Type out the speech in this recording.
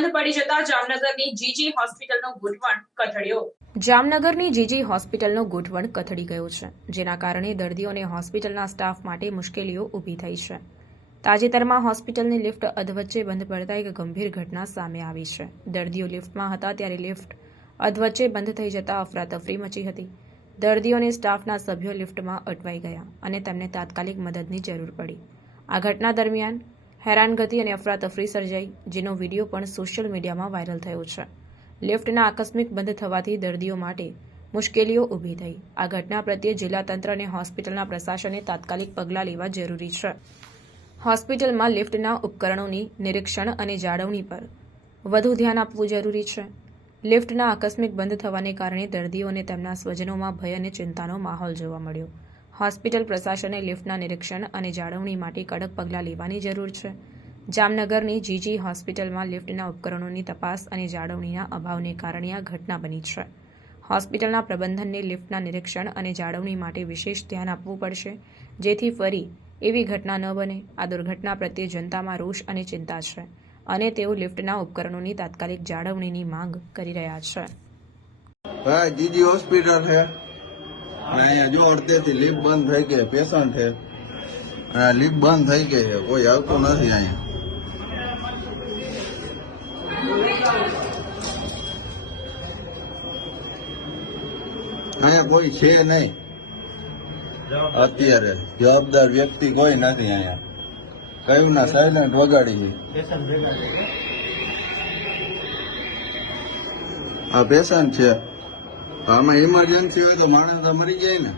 બંધ પડી જતા જામનગરની જીજી હોસ્પિટલનો ગોઠવણ કથળ્યો જામનગરની જીજી હોસ્પિટલનો ગોઠવણ કથળી ગયો છે જેના કારણે દર્દીઓને હોસ્પિટલના સ્ટાફ માટે મુશ્કેલીઓ ઊભી થઈ છે તાજેતરમાં હોસ્પિટલની લિફ્ટ અધવચ્ચે બંધ પડતા એક ગંભીર ઘટના સામે આવી છે દર્દીઓ લિફ્ટમાં હતા ત્યારે લિફ્ટ અધવચ્ચે બંધ થઈ જતા અફરાતફરી મચી હતી દર્દીઓને સ્ટાફના સભ્યો લિફ્ટમાં અટવાઈ ગયા અને તેમને તાત્કાલિક મદદની જરૂર પડી આ ઘટના દરમિયાન હેરાનગતિ અને અફરાતફરી સર્જાઈ જેનો વિડીયો પણ સોશિયલ મીડિયામાં વાયરલ થયો છે લિફ્ટના આકસ્મિક બંધ થવાથી દર્દીઓ માટે મુશ્કેલીઓ ઊભી થઈ આ ઘટના પ્રત્યે જિલ્લા તંત્ર અને હોસ્પિટલના પ્રશાસને તાત્કાલિક પગલાં લેવા જરૂરી છે હોસ્પિટલમાં લિફ્ટના ઉપકરણોની નિરીક્ષણ અને જાળવણી પર વધુ ધ્યાન આપવું જરૂરી છે લિફ્ટના આકસ્મિક બંધ થવાને કારણે દર્દીઓ અને તેમના સ્વજનોમાં ભય અને ચિંતાનો માહોલ જોવા મળ્યો હોસ્પિટલ પ્રશાસને લિફ્ટના નિરીક્ષણ અને જાળવણી માટે કડક પગલાં લેવાની જરૂર છે જામનગરની જીજી હોસ્પિટલમાં લિફ્ટના ઉપકરણોની તપાસ અને જાળવણીના અભાવને કારણે આ ઘટના બની છે હોસ્પિટલના પ્રબંધનને લિફ્ટના નિરીક્ષણ અને જાળવણી માટે વિશેષ ધ્યાન આપવું પડશે જેથી ફરી એવી ઘટના ન બને આ દુર્ઘટના પ્રત્યે જનતામાં રોષ અને ચિંતા છે અને તેઓ લિફ્ટના ઉપકરણોની તાત્કાલિક જાળવણીની માંગ કરી રહ્યા છે જીજી હોસ્પિટલ છે અહીંયા જો અડતેથી લીપ બંધ થઈ ગઈ પેશન્ટ છે આ લીપ બંધ થઈ ગઈ છે કોઈ આવતું નથી અહીંયા અહીંયા કોઈ છે નહીં અત્યારે જવાબદાર વ્યક્તિ કોઈ નથી અહીંયા કયું ના સાયલેન્ટ વગાડી છે આ પેશન્ટ છે આમાં ઇમરજન્સી હોય તો માણસ મરી જાય ને